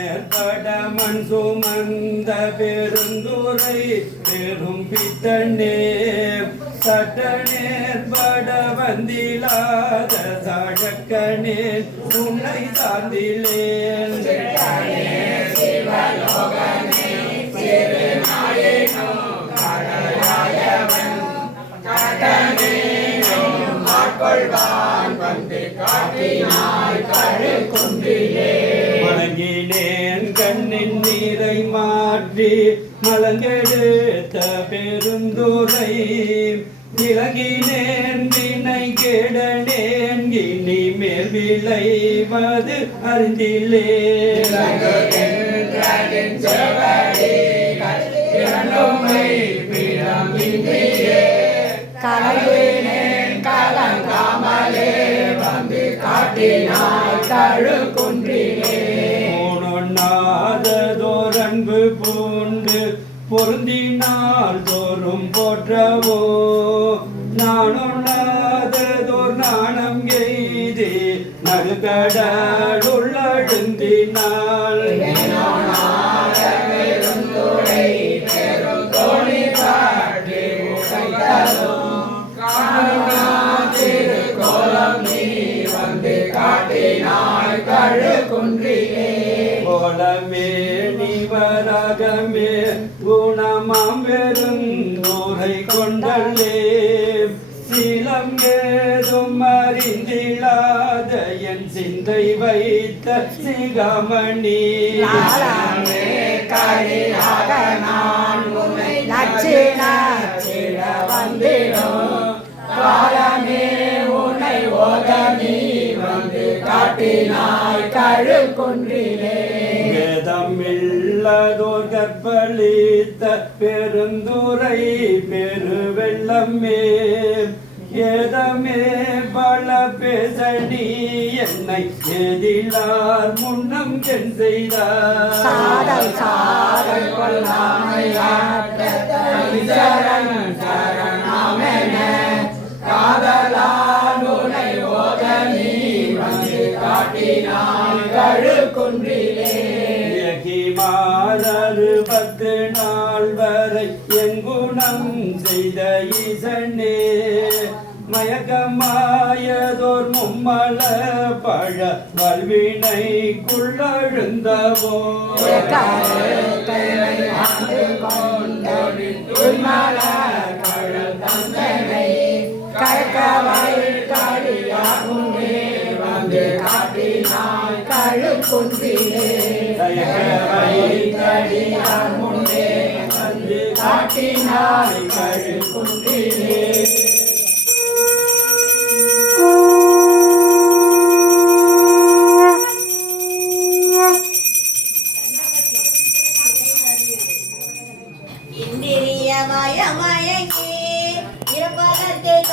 நேர்பட மண் சுமந்த பெருந்துரை பெரும் பித்தனே சட்ட நேர்பட வந்திலாத சழக்கனே உன்னை சார்ந்திலேன் சிவலோகனே திருநாயனோ கடலாயவன் கடனேனும் ஆட்கொள்வான் வந்து காட்டினாய் கழு குன்றிலே வணங்கினேன் கண்ணின் நீரை மாற்றி மலங்கெடுத்த பெருந்துரை இலங்கினேன் வினை கேடனேன் இனி மேல் விளைவது அறிந்திலேன் கலங்கினேன் கலங்காமலே வந்து காட்டினாய் கழு குன்றிலே நாததோர் அன்பு பூண்டு பொருந்தினால் தோறும் போற்றவோ நானுண்ணாததோர் நாணம் எய்தி நடுகடலுள்ளழுந்தினால் காட்டினாய் கழு குன்றிலே கோலமே நிவராகமே குணமாம் பெருந்தோரை கொண்டலே சீலம் ஏதும் அறிந்திலாத என் சிந்தை வைத்த சிகாமணி கழியாக நான் உன்னை நச்சிட வந்திடும் காலமே உன்னை ஓதனி வந்து காட்டினாய் கழு குன்றிலே வேதமில்லதோர் கற்பழித்த பெருந்துரை பெருவெள்ளமே ஏதமே பல பேசடி என்னை எதிலார் முன்னம் என் செய்தார் சாதல் சாதல் கொல்லாமையாமென காதலால் உனை ஓதனி வந்து காட்டினாய் கழு குன்றிலே மாறரு 10 நாள் வரை என் குணம் செய்த ஈசனே மயக்கமாயதோர் மும்மல பழ வல்வினை குள்ளழுந்தவோ வந்து காட்டினாய் கழு குன்றிலே வந்து காட்டினாய் கழு குன்றிலே